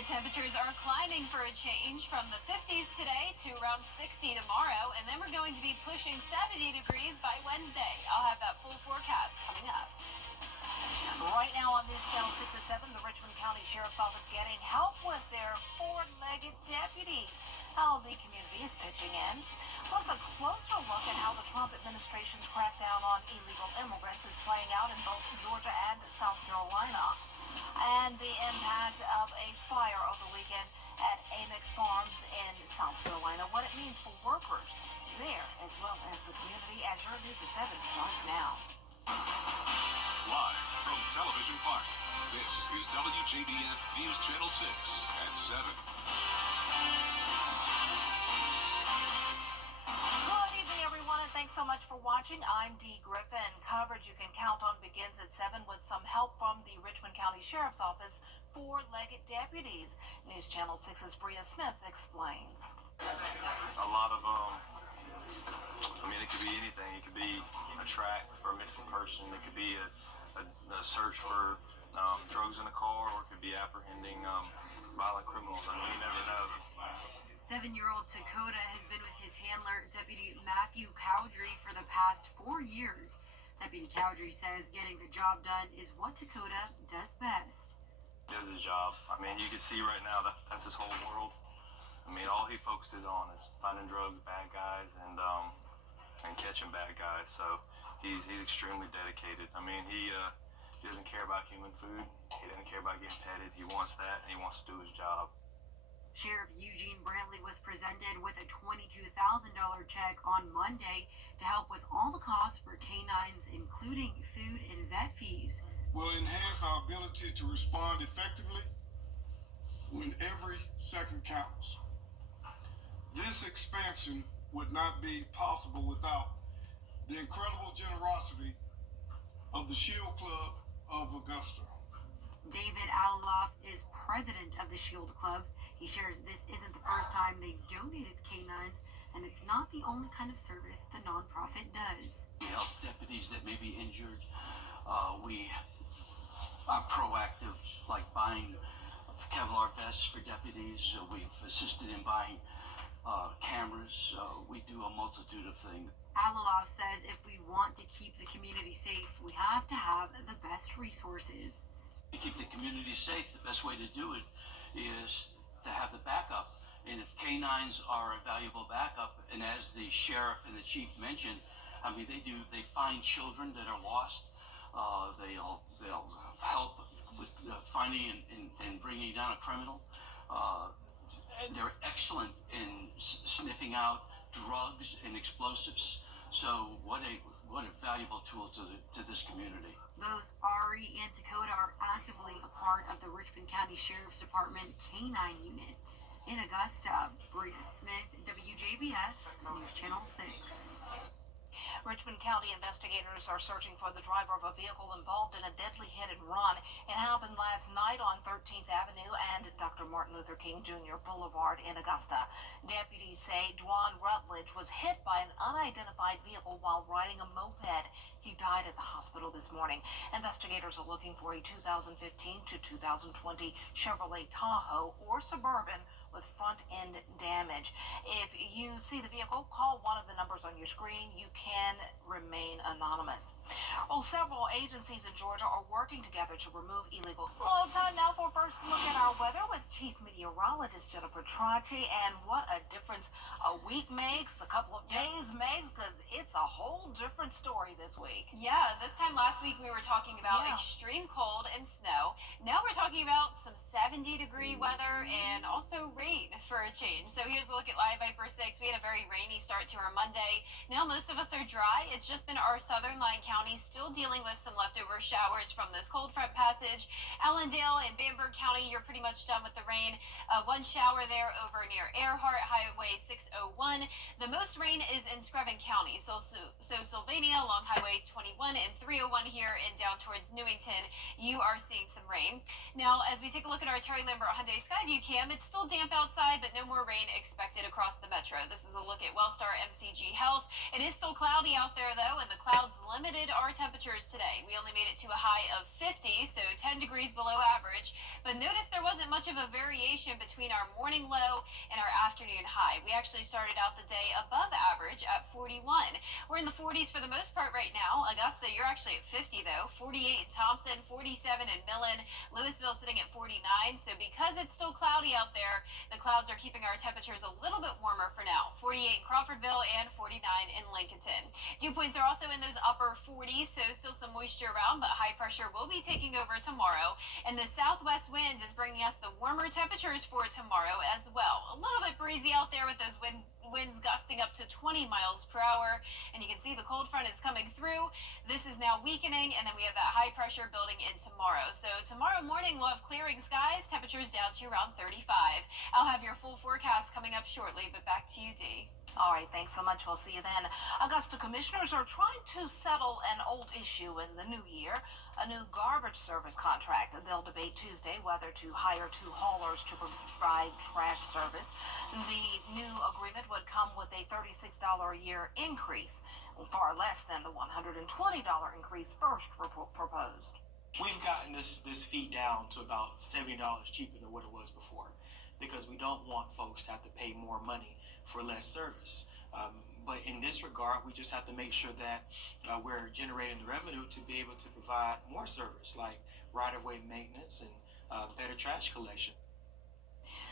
Our temperatures are climbing for a change from the 50s today to around 60 tomorrow, and then we're going to be pushing 70 degrees by Wednesday. I'll have that full forecast coming up. Right now on News Channel 6 at 7, the Richmond County Sheriff's Office getting help with their four-legged deputies. How the community is pitching in. Plus, a closer look at how the Trump administration's crackdown on illegal immigrants is playing out in both Georgia and South Carolina. And the impact of a fire over the weekend at Amick Farms in South Carolina. What it means for workers there as well as the community as your News at 7 starts now. Live from Television Park, this is WJBF News Channel 6 at 7. Good evening, everyone, and thanks so much for watching. I'm Dee Griffin. Coverage you can count on begins at 7 with some help from the Richmond County Sheriff's Office four-legged deputies. News Channel 6's Bria Smith explains. A lot of it could be anything. It could be a track for a missing person. It could be a search for drugs in a car, or it could be apprehending violent criminals. You never know. 7-year-old Dakota has been with his handler, Deputy Matthew Cowdrey, for the past 4 years. Deputy Cowdrey says getting the job done is what Dakota does best. He does his job. You can see right now that's his whole world. All he focuses on is finding drugs, bad guys, and catching bad guys. So he's extremely dedicated. He doesn't care about human food. He doesn't care about getting petted. He wants that, and he wants to do his job. Sheriff Eugene Brantley was presented with a $22,000 check on Monday to help with all the costs for canines, including food and vet fees. Will enhance our ability to respond effectively when every second counts. This expansion would not be possible without the incredible generosity of the Shield Club of Augusta. David Alaloff is president of the Shield Club. He shares this isn't the first time they've donated canines, and it's not the only kind of service the nonprofit does. We help deputies that may be injured. We are proactive, like buying Kevlar vests for deputies. We've assisted in buying cameras. We do a multitude of things. Alaloff says if we want to keep the community safe, we have to have the best resources. To keep the community safe, the best way to do it is to have the backup. And if canines are a valuable backup, and as the sheriff and the chief mentioned, they find children that are lost. They'll help with finding and bringing down a criminal. They're excellent in sniffing out drugs and explosives. So what a valuable tool to this community. Both Ari and Dakota are actively a part of the Richmond County Sheriff's Department Canine Unit. In Augusta, Bria Smith, WJBF, News Channel 6. Richmond County investigators are searching for the driver of a vehicle involved in a deadly hit and run. It happened last night on 13th Avenue and Dr. Martin Luther King Jr. Boulevard in Augusta. Deputies say Dwan Rutledge was hit by an unidentified vehicle while riding a moped. He died at the hospital this morning. Investigators are looking for a 2015 to 2020 Chevrolet Tahoe or Suburban with front-end damage. If you see the vehicle, call one of the numbers on your screen. You can remain anonymous. Well, several agencies in Georgia are working together to remove illegal. Well, time now for a first look at our weather with Chief Meteorologist Jennifer Tracci. And what a difference a week makes, a couple of days makes, because it's a whole different story this week. Yeah, this time last week we were talking about extreme cold and snow. Now we're talking about some 70-degree weather and also rain for a change. So here's a look at Live Viper 6. We had a very rainy start to our Monday. Now most of us are dry. It's just been our southern line counties still dealing with some leftover showers from this cold front passage. Allendale and Bamberg County, you're pretty much done with the rain. One shower there over near Earhart, Highway 601. The most rain is in Screven County. So Sylvania along Highway 21 and 301 here and down towards Newington, you are seeing some rain. Now, as we take a look at our Terry Lambert Hyundai Skyview cam, it's still damp outside, but no more rain expected across the metro. This is a look at Wellstar MCG Health. It is still cloudy out there, though, and the clouds limited our temperatures today. We only made it to a high of 50, so 10 degrees below average, but notice there wasn't much of a variation between our morning low and our afternoon high. We actually started out the day above average at 41. We're in the 40s for the most part right now. Augusta, you're actually at 50 though. 48 in Thompson, 47 in Millen, Louisville sitting at 49. So because it's still cloudy out there, the clouds are keeping our temperatures a little bit warmer for now. 48 in Crawfordville and 49 in Lincolnton. Dew points are also in those upper 40s, so still some moisture around, but high pressure will be taking over tomorrow. And the southwest wind is bringing us the warmer temperatures for tomorrow as well. A little bit breezy out there with those winds gusting up to 20 miles per hour. And you can see the cold front is coming through. This is now weakening, and then we have that high pressure building in tomorrow. So tomorrow morning we'll have clearing skies, temperatures down to around 35. I'll have your full forecast coming up shortly, but back to you, Dee. All right, thanks so much. We'll see you then. Augusta commissioners are trying to settle an old issue in the new year, a new garbage service contract. They'll debate Tuesday whether to hire two haulers to provide trash service. The new agreement would come with a $36 a year increase, far less than the $120 increase first proposed. We've gotten this fee down to about $70 cheaper than what it was before, because we don't want folks to have to pay more money for less service. But in this regard, we just have to make sure that we're generating the revenue to be able to provide more service, like right-of-way maintenance and better trash collection.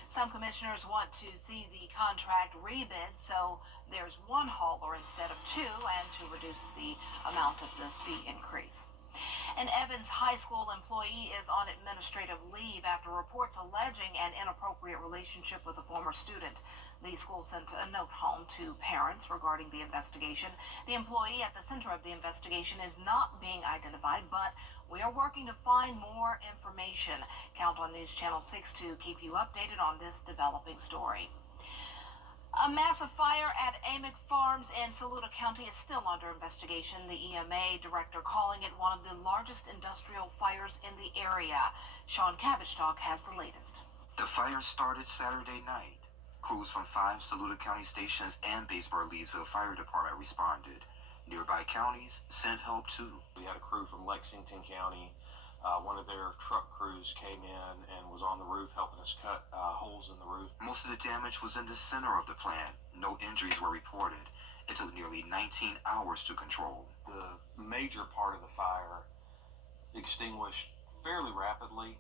Some commissioners want to see the contract rebid, so there's one hauler instead of two, and to reduce the amount of the fee increase. An Evans High School employee is on administrative leave after reports alleging an inappropriate relationship with a former student. The school sent a note home to parents regarding the investigation. The employee at the center of the investigation is not being identified, but we are working to find more information. Count on News Channel 6 to keep you updated on this developing story. A massive fire at Amick Farms in Saluda County is still under investigation. The EMA director calling it one of the largest industrial fires in the area. Sean Cabbage-Talk has the latest. The fire started Saturday night. Crews from 5 Saluda County stations and Batesboro-Leesville Fire Department responded. Nearby counties sent help too. We had a crew from Lexington County. One of their truck crews came in and was on the roof helping us cut holes in the roof. Most of the damage was in the center of the plant. No injuries were reported. It took nearly 19 hours to control. The major part of the fire extinguished fairly rapidly,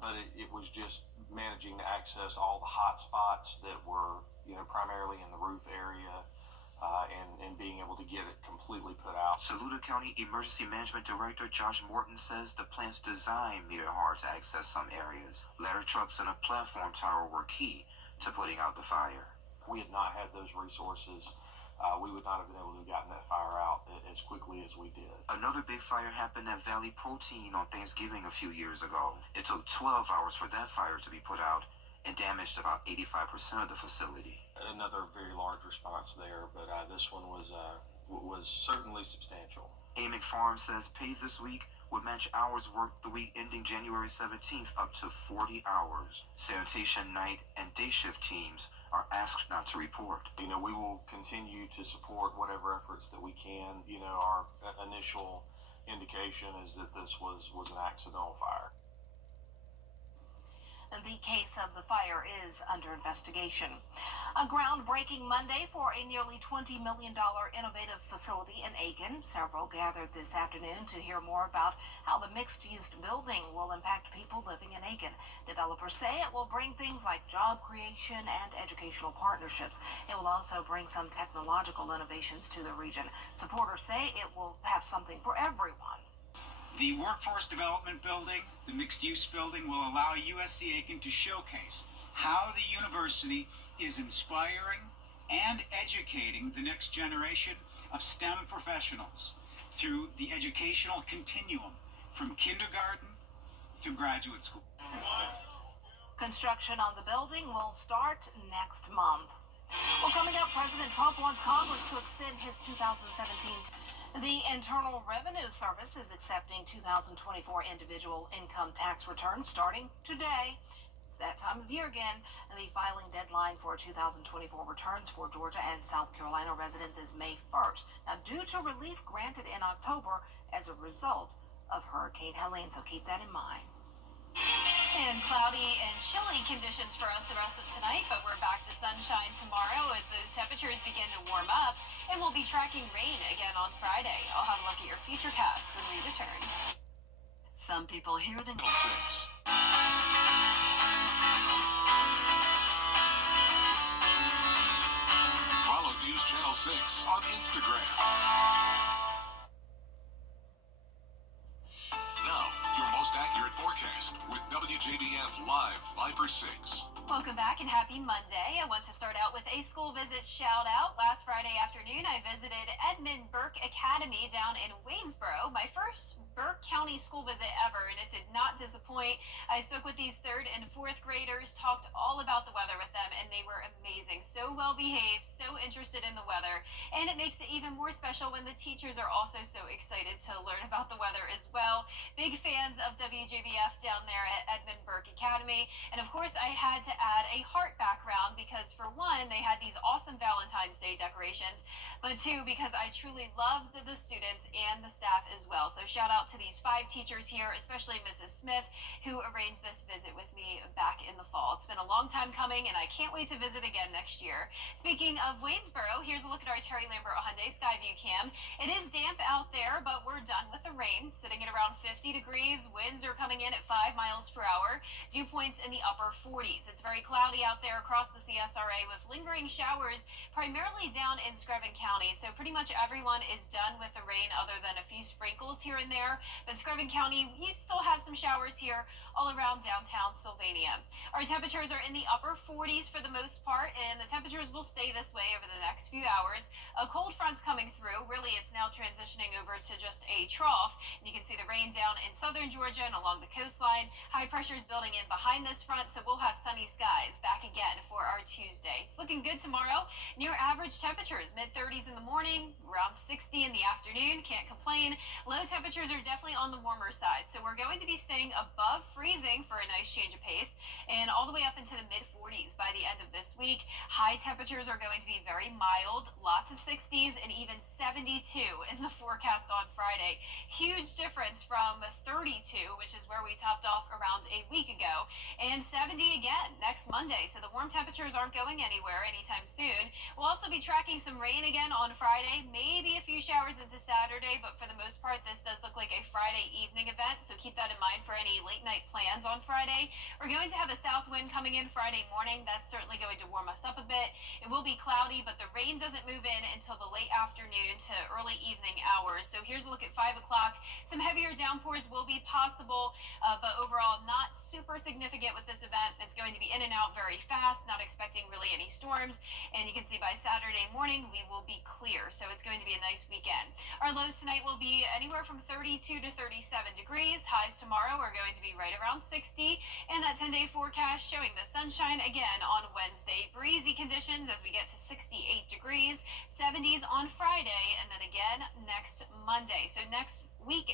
but it was just managing to access all the hot spots that were, primarily in the roof area. And being able to get it completely put out. Saluda County Emergency Management Director Josh Morton says the plant's design made it hard to access some areas. Ladder trucks and a platform tower were key to putting out the fire. If we had not had those resources, we would not have been able to have gotten that fire out as quickly as we did. Another big fire happened at Valley Protein on Thanksgiving a few years ago. It took 12 hours for that fire to be put out and damaged about 85% of the facility. Another very large response there, but this one was certainly substantial. Amick Farms says pay this week would match hours worked the week ending January 17th up to 40 hours. Sanitation night and day shift teams are asked not to report. We will continue to support whatever efforts that we can. Our initial indication is that this was an accidental fire. The case of the fire is under investigation. A groundbreaking Monday for a nearly $20 million innovative facility in Aiken. Several gathered this afternoon to hear more about how the mixed-use building will impact people living in Aiken. Developers say it will bring things like job creation and educational partnerships. It will also bring some technological innovations to the region. Supporters say it will have something for everyone. The Workforce Development Building, the mixed-use building, will allow USC Aiken to showcase how the university is inspiring and educating the next generation of STEM professionals through the educational continuum from kindergarten through graduate school. Construction on the building will start next month. Well, coming up, President Trump wants Congress to extend his 2017. The Internal Revenue Service is accepting 2024 individual income tax returns starting today. It's that time of year again, and the filing deadline for 2024 returns for Georgia and South Carolina residents is May 1st. Now, due to relief granted in October as a result of Hurricane Helene, so keep that in mind. And cloudy and chilly conditions for us the rest of tonight, but we're back to sunshine tomorrow as those temperatures begin to warm up, and we'll be tracking rain again on Friday. I'll have a look at your futurecast when we return. Some people hear the Channel 6. Follow News Channel 6 on Instagram. Now, your most accurate forecast with WJBF Live Viper 6. Welcome back and happy Monday. I want to start out with a school visit shout out. Last Friday afternoon, I visited Edmund Burke Academy down in Waynesboro, my first Burke County school visit ever, and it did not disappoint. I spoke with these 3rd and 4th graders, talked all about the weather with them, and they were amazing. So well behaved, so interested in the weather, and it makes it even more special when the teachers are also so excited to learn about the weather as well. Big fans of WJBF down there at Edmund Burke Academy, and of course I had to add a heart background because for one, they had these awesome Valentine's Day decorations, but two, because I truly loved the students and the staff as well. So shout out to these 5 teachers here, especially Mrs. Smith, who arranged this visit with me back in the fall. It's been a long time coming, and I can't wait to visit again next year. Speaking of Waynesboro, here's a look at our Terry Lambert Hyundai Skyview cam. It is damp out there, but we're done with the rain, sitting at around 50 degrees. Winds are coming in at 5 miles per hour. Dew points in the upper 40s. It's very cloudy out there across the CSRA with lingering showers, primarily down in Screven County. So pretty much everyone is done with the rain other than a few sprinkles here and there. But Screven County, you still have some showers here all around downtown Sylvania. Our temperatures are in the upper 40s for the most part, and the temperatures will stay this way over the next few hours. A cold front's coming through. Really, it's now transitioning over to just a trough. And you can see the rain down in southern Georgia and along the coastline. High pressure is building in behind this front, so we'll have sunny skies back again for our Tuesday. It's looking good tomorrow. Near average temperatures, mid-30s in the morning, around 60 in the afternoon. Can't complain. Low temperatures are definitely on the warmer side, so we're going to be staying above freezing for a nice change of pace, and all the way up into the mid-40s by the end of this week. High temperatures are going to be very mild, lots of 60s, and even 72 in the forecast on Friday. Huge difference from 32, which is where we topped off around a week ago, and 70 again next Monday. So the warm temperatures aren't going anywhere anytime soon. We'll also be tracking some rain again on Friday, maybe a few showers into Saturday, but for the most part, this does look like a Friday evening event, so keep that in mind for any late night plans on Friday. We're going to have a south wind coming in Friday morning. That's certainly going to warm us up a bit. It will be cloudy, but the rain doesn't move in until the late afternoon to early evening hours. So here's a look at 5 o'clock. Some heavier downpours will be possible, but overall not super significant with this event. It's going to be in and out very fast, not expecting really any storms. And you can see by Saturday morning, we will be clear. So it's going to be a nice weekend. Our lows tonight will be anywhere from 32 to 37 degrees. Highs tomorrow are going to be right around 60. And that 10-day forecast showing the sunshine again on Wednesday. Breezy conditions as we get to 68 degrees. 70s on Friday, and then again next Monday. So next week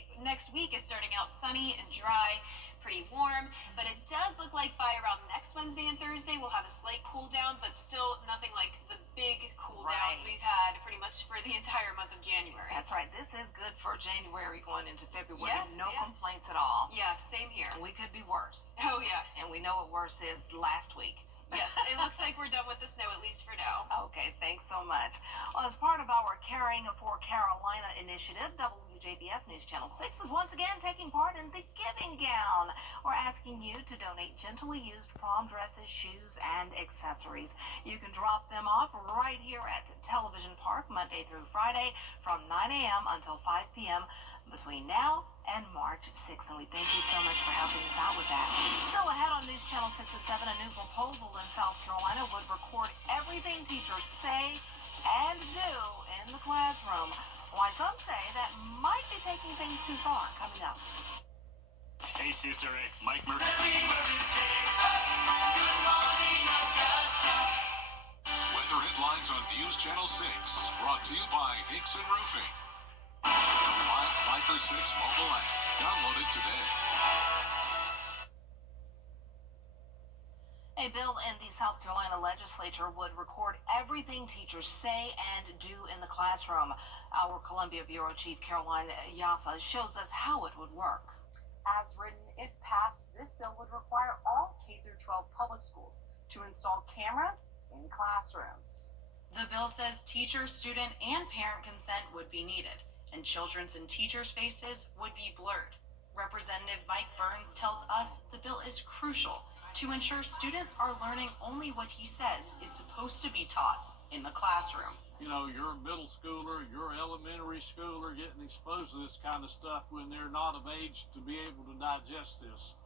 is starting out sunny and dry, pretty warm, but it does look like by around next Wednesday and Thursday we'll have a slight cool down, but still nothing like the big cool downs we've had pretty much for the entire month of January. That's right. This is good for January going into February. Yes, no yeah. complaints at all. Yeah, same here. We could be worse. Oh yeah. And we know what worse is last week. Yes, it looks like we're done with the snow, at least for now. Okay, thanks so much. Well, as part of our Caring for Carolina initiative, WJBF News Channel 6 is once again taking part in the Giving Gown. We're asking you to donate gently used prom dresses, shoes, and accessories. You can drop them off right here at Television Park Monday through Friday from 9 a.m. until 5 p.m. between now and March 6th, and we thank you so much for helping us out with that. Still ahead on News Channel 6 at 7, a new proposal in South Carolina would record everything teachers say and do in the classroom. Why some say that might be taking things too far. Coming up. Hey, CSRA, Mike Murphy. Weather headlines on News Channel 6, brought to you by Hickson Roofing. The Live Viper 6 mobile app. Download it today. A bill in the South Carolina legislature would record everything teachers say and do in the classroom. Our Columbia Bureau Chief Caroline Yaffa shows us how it would work. As written, if passed, this bill would require public schools to install cameras in classrooms. The bill says teacher, student, and parent consent would be needed, and children's and teachers' faces would be blurred. Representative Mike Burns tells us the bill is crucial to ensure students are learning only what he says is supposed to be taught in the classroom. You know, you're a middle schooler, you're an elementary schooler getting exposed to this kind of stuff when they're not of age to be able to digest this.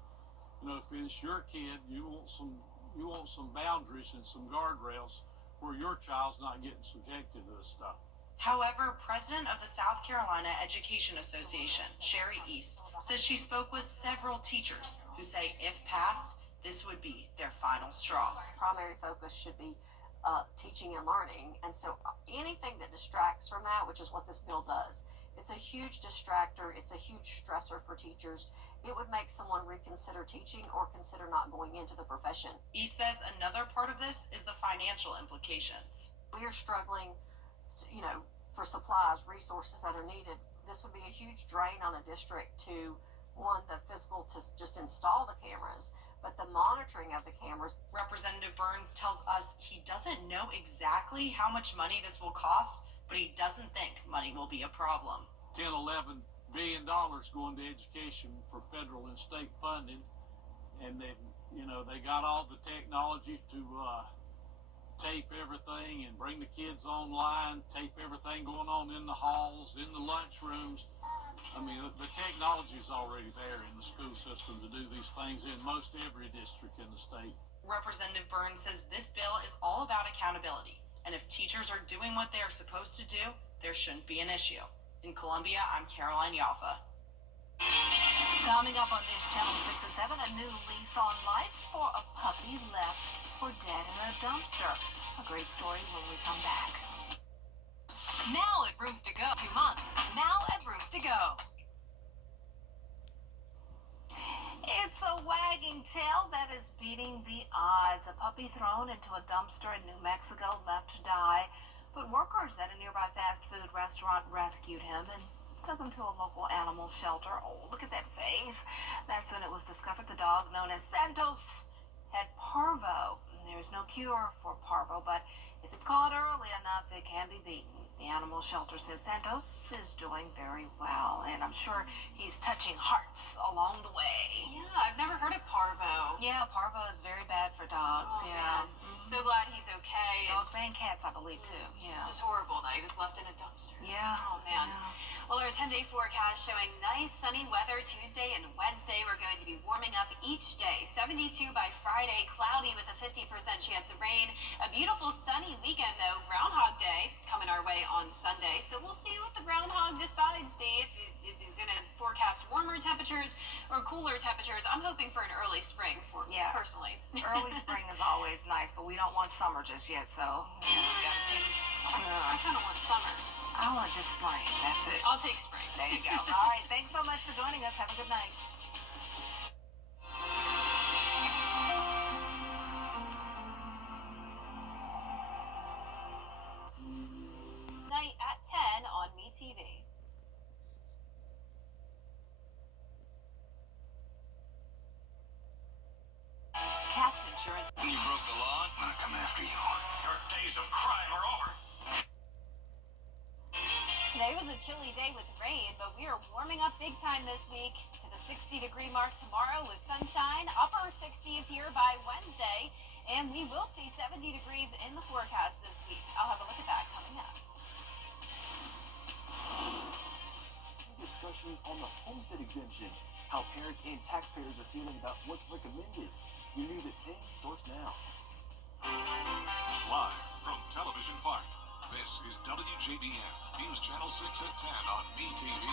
You know, if it's your kid, you want some boundaries and some guardrails where your child's not getting subjected to this stuff. However, president of the South Carolina Education Association, Sherry East, says she spoke with several teachers who say if passed, this would be their final straw. Primary focus should be teaching and learning, and so anything that distracts from that, which is what this bill does, it's a huge distractor, it's a huge stressor for teachers. It would make someone reconsider teaching or consider not going into the profession. East says another part of this is the financial implications. We are struggling, you know, for supplies, resources that are needed. This would be a huge drain on a district to, one, the fiscal to just install the cameras, but the monitoring of the cameras. Representative Burns tells us he doesn't know exactly how much money this will cost, but he doesn't think money will be a problem. 10, 11 billion dollars going to education for federal and state funding, and they got all the technology to tape everything and bring the kids online, tape everything going on in the halls, in the lunchrooms. I mean, the technology is already there in the school system to do these things in most every district in the state. Representative Burns says this bill is all about accountability, and if teachers are doing what they are supposed to do, there shouldn't be an issue. In Columbia, I'm Caroline Yaffa. Coming up on News Channel 6 and 7, a new lease on life for a puppy left for dead in a dumpster. A great story when we come back. Now at Rooms to Go. 2 months. Now at Rooms to Go. It's a wagging tail that is beating the odds. A puppy thrown into a dumpster in New Mexico left to die, but workers at a nearby fast food restaurant rescued him and took him to a local animal shelter. Oh, look at that face. That's when it was discovered the dog, known as Santos, had parvo. There's no cure for parvo, but if it's caught early enough, it can be beaten. The animal shelter says Santos is doing very well, and I'm sure he's touching hearts along the way. Yeah, I've never heard of parvo. Yeah, parvo is very bad for dogs. Oh, yeah. man. So glad he's okay. Dogs and cats, I believe, too. Yeah. Just horrible that he was left in a dumpster. Yeah. Oh, man. Yeah. Well, our 10-day forecast showing nice sunny weather Tuesday and Wednesday. We're going to be warming up each day. 72 by Friday, cloudy with a 50% chance of rain. A beautiful sunny weekend, though. Groundhog Day coming our way on Sunday. So we'll see what the groundhog decides, Steve. If he's going to forecast warmer temperatures or cooler temperatures. I'm hoping for an early spring personally. Early spring is always nice, but we don't want summer just yet, so we gotta take I kind of want summer. I want just spring. That's it. I'll take spring. There you go. All right. Thanks so much for joining us. Have a good night. Night at 10 on MeTV. Caps Insurance. When you broke the law, I'm gonna come after you. Your days of crime are over. Today was a chilly day with rain, but we are warming up big time this week to the 60-degree mark tomorrow with sunshine, upper 60s here by Wednesday, and we will see 70 degrees in the forecast this week. I'll have a look at that coming up. Discussion on the homestead exemption, how parents and taxpayers are feeling about what's recommended. Your news at 10 starts now. Live from Television Park, this is WJBF News Channel 6 at 10 on MeTV.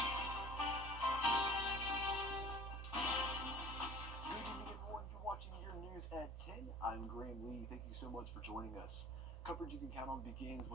Good evening, everyone. You're watching your news at 10. I'm Graham Lee. Thank you so much for joining us. Coverage you can count on begins with